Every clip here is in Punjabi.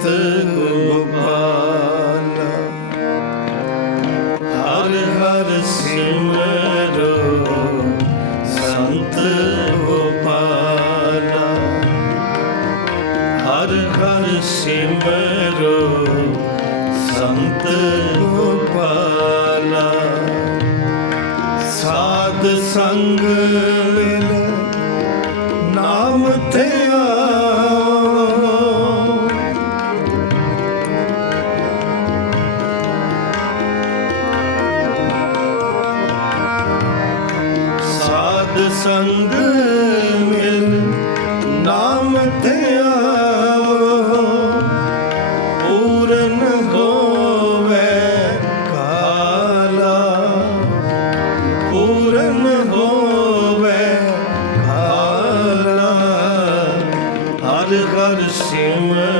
ਸੰਤ ਗੋਪਾਲ ਹਰ ਹਰ ਸਿਮਰੋ ਸੰਤ ਗੋਪਾਲ ਹਰ ਹਰ ਸਿਮਰੋ ਸੰਤ ਗੋਪਾਲ ਸਾਧ ਸੰਗ ਮਿਲ ਸੰਗ ਮਿਲ ਨਾਮ ਤੇ ਪੂਰਨ ਹੋਵੇ ਕਾਲਾ। ਪੂਰਨ ਹੋਵੇ ਕਾਲਾ। ਹਰ ਹਰ ਸਿਮਰੋ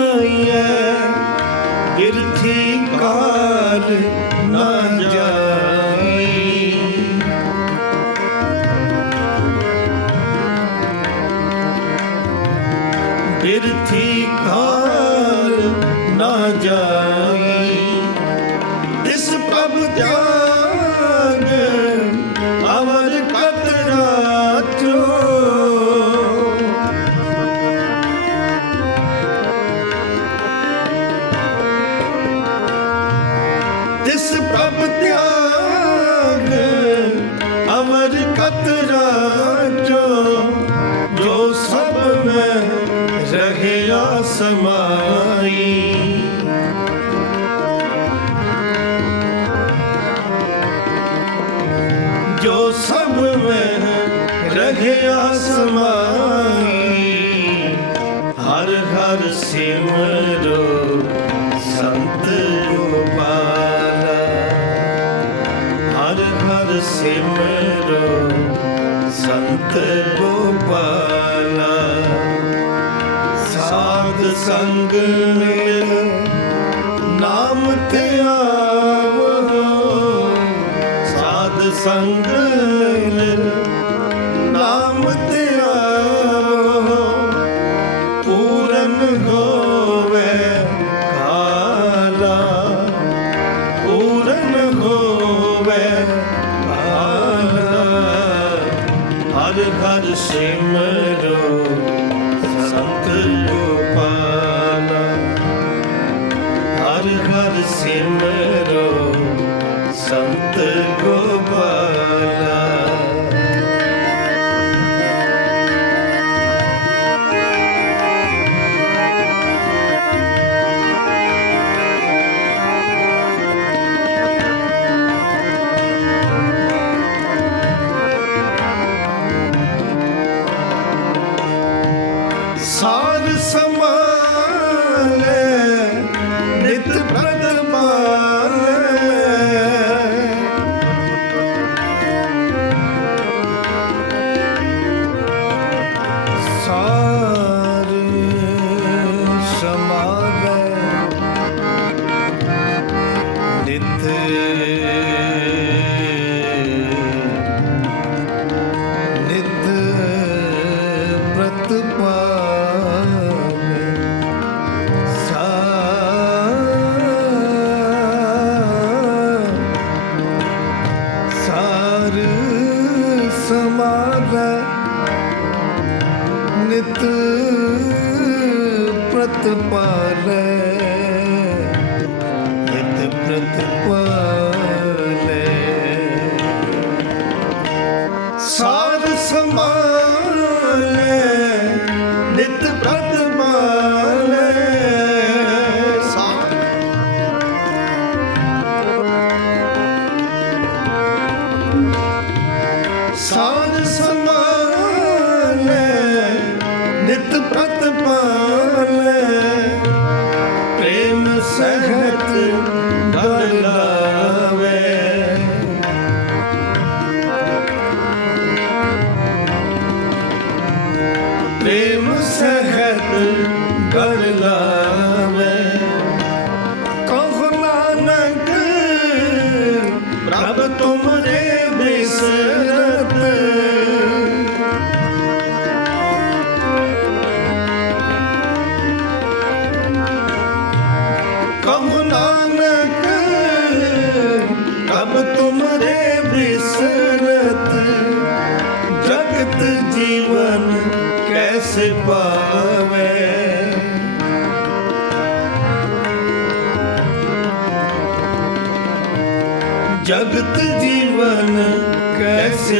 যায় ਮੈਂ ਸਮਾਈ ਹਰ ਹਰ ਸਿਮਰੋ ਸੰਤ ਗੋਪਾਲਾ ਹਰ ਹਰ ਸਿਮਰੋ ਸੰਤ ਗੋਪਾਲਾ ਸਾਧ ਸੰਗ ਮਿਲ, ਨਾਮ ਤੇ ਆਵੋ। ਸਾਧ ਸੰਗ ਕਾਲਾ ਪੂਰਨ ਹੋਵੇ ਕਾਲਾ ਹਰ ਹਰ ਸਿਮਰੋ ਸੰਤ ਗੋਪਾਲਾ ਹਰ ਹਰ ਸਿਮਰੋ ਸਾਧ So. ਤਿਸ ਪਾਵੇ ਜਗਤ ਜੀਵਨ ਕੈਸੇ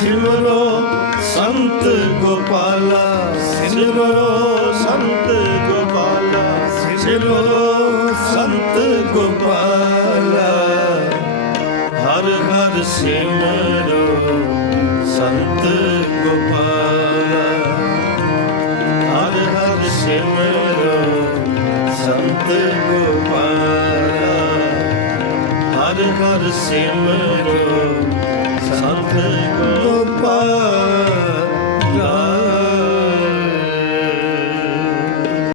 ਸਿਮਰੋ ਸੰਤ ਗੋਪਾਲਾ, ਸਿਮਰੋ ਸੰਤ ਗੋਪਾਲਾ, ਸਿਮਰੋ ਸੰਤ ਗੋਪਾਲਾ। ਹਰ ਹਰ ਸਿਮਰੋ ਸੰਤ ਗੋਪਾਲਾ। ਹਰ ਹਰ ਸਿਮਰੋ ਸੰਤ ਗੋਪਾਲਾ। ਹਰ ਹਰ ਸਿਮਰੋ ਸਤਿ ਗੋਪਾਲ